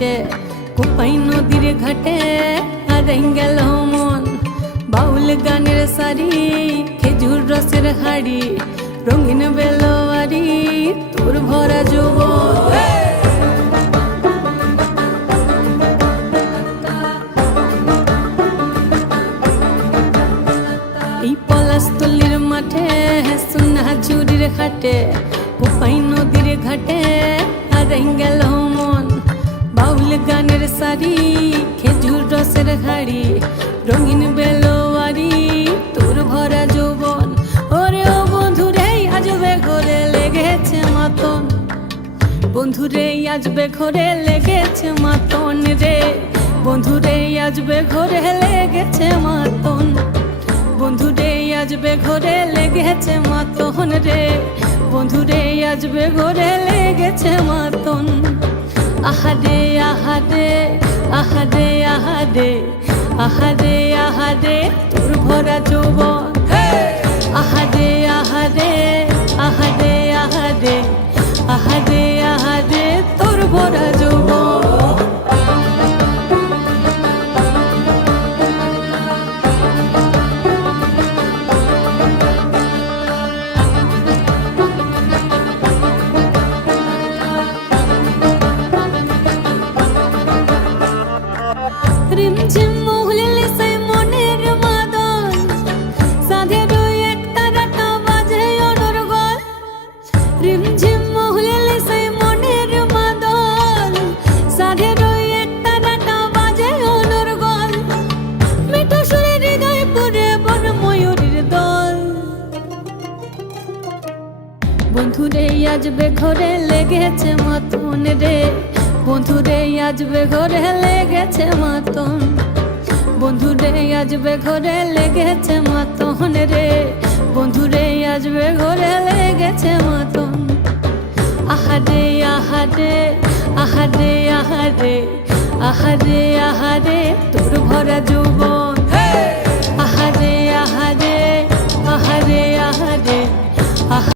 হাটে কোপাই নদীর ঘাটে হারাই গেল মন বাউল গানের সারি খেজুর রসের হাড়ি রঙিন বেলোয়ারি তোর ভরা যৌবন এই পলাশতলির মাঠে সোনা ঝুরির হাটে কোপাই নদীর ঘাটে হারাই গেল মন বাউল গানের সারি খেজুর রসের হাড়ি রঙিন বেলোয়ারি তোর ভরা যৌবন ওরে ও বন্ধুরে আজবে ঘরে লেগেছে মাতন বন্ধুরে আজবে ঘরে লেগেছে মাতন রে বন্ধুরে আজবে ঘরে লেগেছে মাতন বন্ধুরে আজবে ঘরে লেগেছে মাতন রে বন্ধুরে আজবে ঘরে লেগেছে মাতন আহারে আহারে আহারে আহারে আহারে আহারে তোর ভরা যৌবন আহারে আহারে আহারে আহারে আহারে আহারে তোর ভরা যৌবন রিমঝিম মহুলে সে মনের মাদন সাধের এক তারাটা বাজে অনর্গল রিমঝিম মহুলে সে মনের মাদন সাধের এক তারাটা বাজে অনর্গল মিঠো সুরে হৃদয় পুরে বন ময়ূরীর দল বন্ধুরে আজবে ঘরে লেগেছে মাতন রে বন্ধুরে আজবে ঘরে লেগেছে মাতন বন্ধুরে আজবে ঘরে লেগেছে মাতন রে বন্ধুরে আজবে ঘরে লেগেছে মাতন আহারে আহারে আহারে আহারে আহারে আহারে তোর ভরা যৌবন আহারে আহারে আহারে আহারে